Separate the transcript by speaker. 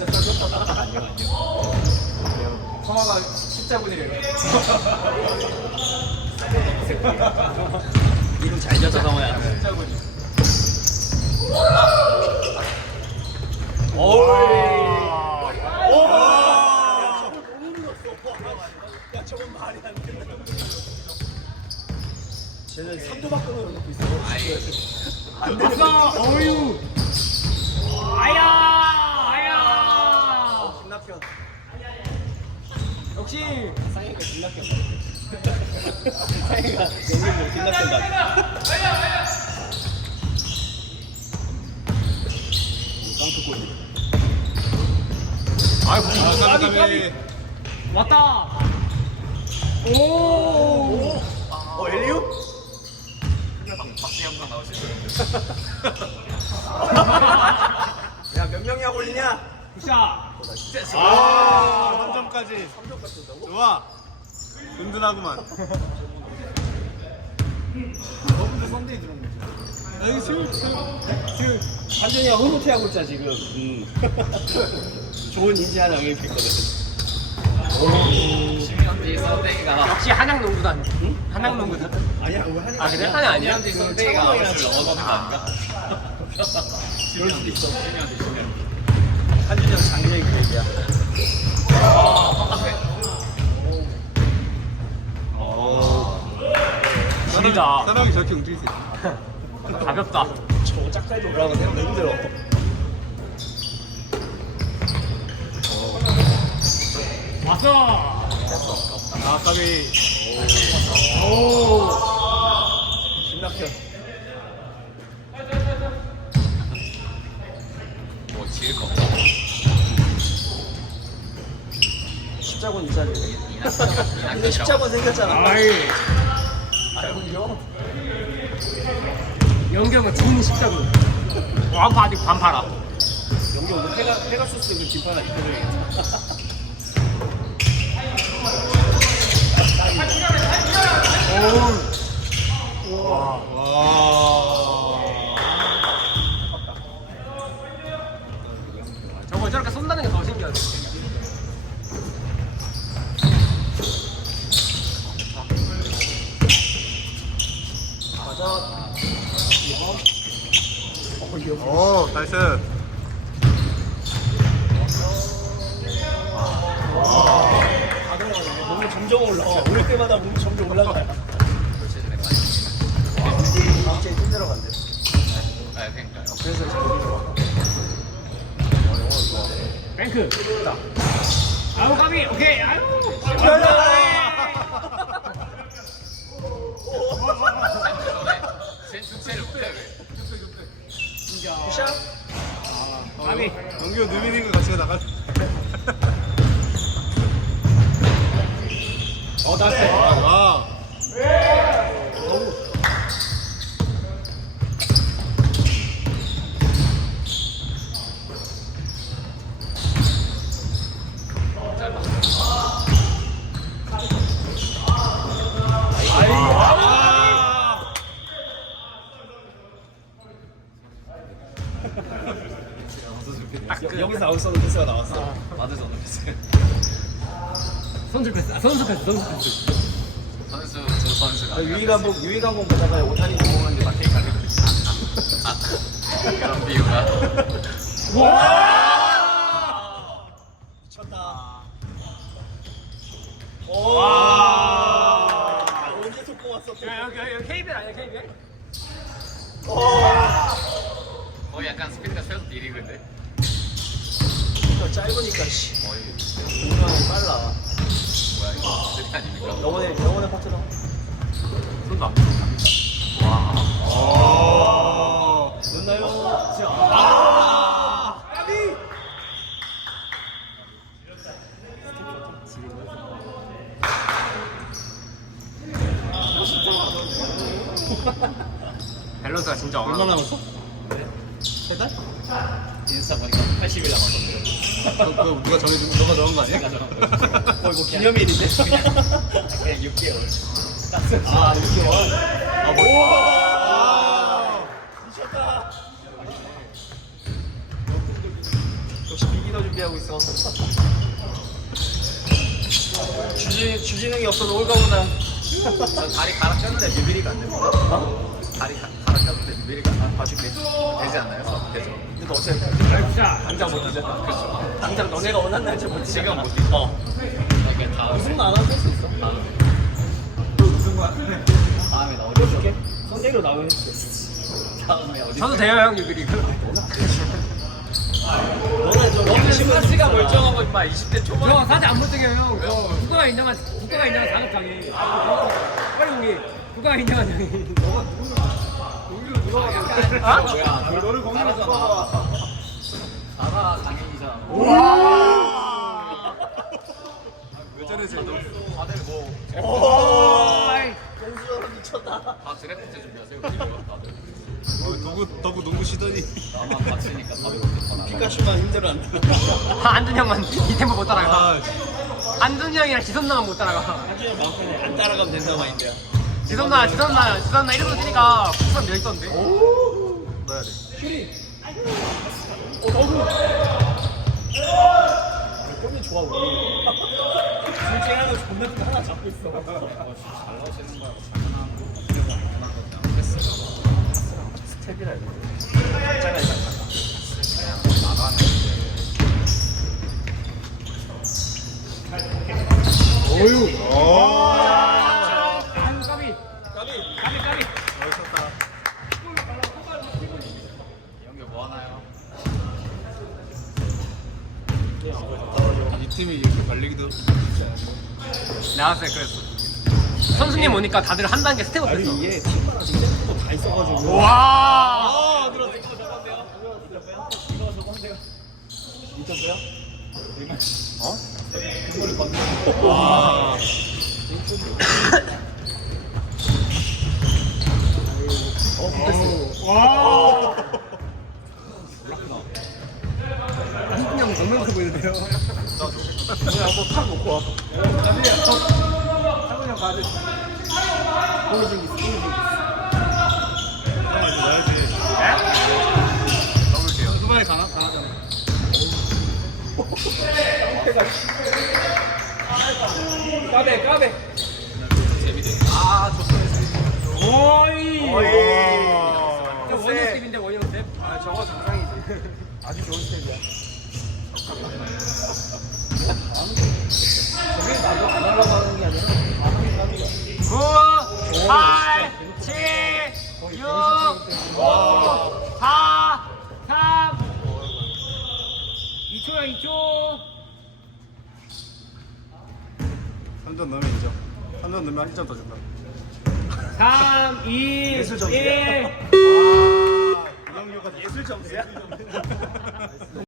Speaker 1: 아니요.
Speaker 2: 성화가 십자군이래요.
Speaker 1: 이름 잘 지었다 성호야.
Speaker 2: 십자군이.
Speaker 1: 야 저건 말이 안 돼.
Speaker 3: 쟤는 3도 바꾸는 놓고 있어.
Speaker 2: 아싸! 어유! 아야!
Speaker 3: 김낙현.
Speaker 2: 역시!
Speaker 1: 상해가 딜락했다. 상해가 영림으로 딜락한다. 깡크골.
Speaker 2: 아이고, 까비! 왔다! 오!
Speaker 3: 엘리우?
Speaker 1: 박수 영상 나오시죠?
Speaker 3: 야, 몇 명이야 올리냐?
Speaker 2: 굿샷!
Speaker 4: 한 점까지. 좋아. 든든하구만.
Speaker 3: 너분들 선대에 들어온 거지.
Speaker 1: 한준이가 흐뭇해 하고 있잖아 지금. 좋은 인지 하나 영입했거든. 신명지 선대기가
Speaker 2: 역시 한양농구단. 응? 한양농구단.
Speaker 3: 아니야, 왜 하냐?
Speaker 2: 아, 그래?
Speaker 1: 한양 아니야? 선대기가 아웃을 넘어가는 거 아닌가? 그럴 수도 있어.
Speaker 3: 한준이 형 작년에 그 얘기야.
Speaker 2: 지리다.
Speaker 4: 사람이 저렇게 움직일 수 있어.
Speaker 2: 가볍다.
Speaker 3: 저거 짝사이드 올라가서 생각보다 힘들어.
Speaker 2: 왔어!
Speaker 4: 아, 까비.
Speaker 2: 오!
Speaker 3: 김낙현.
Speaker 1: 뭐 지을 거 없다.
Speaker 3: 십자군 이 자리에. 근데 십자군 생겼잖아.
Speaker 2: 아이.
Speaker 3: 아이고,
Speaker 2: 연경은 좋은 십자군. 완파 아직 반파라.
Speaker 1: 연기 오늘 페가수스 그 뒷판 하나 입혀줘야겠다.
Speaker 2: 저거 저렇게 쏜다는 게 더 신기하네.
Speaker 4: 오, 나이스.
Speaker 3: 몸이 점점 올라가. 올 때마다 몸이 점점 올라가. 갑자기 힘들어 간대.
Speaker 1: 아, 그러니까요.
Speaker 3: 그래서 저기 좋아.
Speaker 2: 뱅크. 아우 까비. 오케이. 아유.
Speaker 1: 제 주체를 못해 왜?
Speaker 3: 샷.
Speaker 2: 까비.
Speaker 4: 영규 느미닝크 같이 나갈.
Speaker 2: 나이스.
Speaker 4: 아,
Speaker 3: 여기서 아웃사이드 패스가 나왔어.
Speaker 1: 맞아서 넣었어요.
Speaker 2: 선수 패스. 선수 패스. 선수 패스.
Speaker 1: 선수 저 선수가
Speaker 3: 유희관봉 보다가 오타니 공원인데 마케이 가리고 있어.
Speaker 1: 그런 비유가.
Speaker 2: 와!
Speaker 3: 미쳤다.
Speaker 2: 와!
Speaker 3: 언제 속공 왔어?
Speaker 2: 야, 여기 KBL 아니야, KBL?
Speaker 1: 거의 약간 스피드가 최소 D리그인데.
Speaker 3: 짧으니까 씨.
Speaker 1: 거의
Speaker 3: 공간이 빨라.
Speaker 1: 뭐야 이거 스피드 아닙니까?
Speaker 3: 영원의 파트너.
Speaker 2: 쏜다.
Speaker 3: 넣나요?
Speaker 2: 까비! 밸런스가 진짜
Speaker 4: 얼마
Speaker 2: 어려워.
Speaker 4: 남았어?
Speaker 3: 세 달?
Speaker 1: 인스타 보니까 80일 남았던데.
Speaker 4: 그거 누가 정해준, 너가 정한 거 아니야?
Speaker 1: 거의 뭐 기념일인데 그냥 6개월.
Speaker 3: 아, 6개월.
Speaker 4: 아,
Speaker 3: 미쳤다. 역시 비기너 준비하고 있어. 주진웅이 없어서 올까 보다.
Speaker 1: 저 다리 갈아 꼈는데 비비리가 안 됩니다. 다리 갈아 꼈는데 비비리가 안 봐줄게. 되지 않나요? 되죠.
Speaker 3: 근데 너 어차피
Speaker 2: 자,
Speaker 3: 당장 못 뛰잖아.
Speaker 1: 그렇죠.
Speaker 3: 당장 너네가 원하는 날짜 못 뛰잖아.
Speaker 1: 지금 못 뛰어. 그러니까 다음에.
Speaker 3: 우승 안 하면 할수 있어.
Speaker 1: 다음에 나 어디 줄게?
Speaker 3: 성격으로 나오면 해줄게.
Speaker 1: 다음에 어디?
Speaker 2: 저도 돼요 형 유비리.
Speaker 3: 너네 좀
Speaker 1: 너는 시가 멀쩡하고 임마 20대 초반.
Speaker 2: 저 사실 안 못생겨요 형. 저 국가가 인정한 4급 장애. 빨리 공이. 국가가 인정한 장애.
Speaker 1: 뭐야?
Speaker 4: 너를 거기
Speaker 1: 잘하잖아. 나가 장애인이잖아.
Speaker 4: 왜 저러세요?
Speaker 1: 다들 뭐
Speaker 2: 오이.
Speaker 3: 선수는 미쳤다.
Speaker 1: 다 드래프트 준비하세요. 다들.
Speaker 4: 덕구 농구 시더니.
Speaker 1: 나만 다치니까 다들 못했구나.
Speaker 3: 피카츄만 힘들어한다.
Speaker 2: 안준 형만 이 템포 못 따라가.
Speaker 4: 아,
Speaker 2: 안준 형이랑 지선나만 못 따라가.
Speaker 3: 한준이 마음편에 안 따라가면 된다 마인드야.
Speaker 2: 지선나 이러고 뛰니까 국산 몇 있던데.
Speaker 4: 넣어야 돼.
Speaker 3: 폼이 좋아 우리. 솔직하고 존나 하나 잡고 있어.
Speaker 1: 잘 나오시는 거야. 장난하는
Speaker 3: 스텝이라 이거. 작잖아 이거.
Speaker 1: 나가는
Speaker 2: 어유.
Speaker 4: 오.
Speaker 2: 까비.
Speaker 4: 멋있었다.
Speaker 1: 이런 게 뭐 하나요?
Speaker 4: 이 팀이 이렇게 발리기도.
Speaker 2: 나왔을 때 그랬어. 선수님 오니까 다들 한 단계 스텝업
Speaker 3: 아니
Speaker 2: 했어.
Speaker 3: 이게 팀마다 지금 템포 다 있어가지고.
Speaker 2: 와.
Speaker 3: 아 들었어. 이거 저건데요? 이거 저건데요? 인천배요?
Speaker 4: 어?
Speaker 3: 그거를 건너.
Speaker 4: 와.
Speaker 2: 와. 한준 형 정면에서 보이는데요.
Speaker 3: 그냥 한번 탁 놓고 와. 한국형 가야 돼. 공이 좀 있어.
Speaker 4: 넣어야지. 넣을게요. 후반에 가나잖아.
Speaker 3: 까베.
Speaker 1: 아 좋습니다.
Speaker 2: 오이.
Speaker 3: 어이.
Speaker 2: 원형 스텝인데 원형 스텝.
Speaker 3: 아 저거 정상이지. 아주 좋은 스텝이야. 저게 나도 안 하려고 하는 게 아니라 까비가.
Speaker 2: 9, 8, 7, 6, 5, 4, 3. 2초야 2초.
Speaker 4: 3점 넣으면 인정. 3점 넣으면 1점 더 준다.
Speaker 2: 3, 2, 1.
Speaker 3: 예술 점수야.
Speaker 4: 이영료가
Speaker 3: 예술 점수야?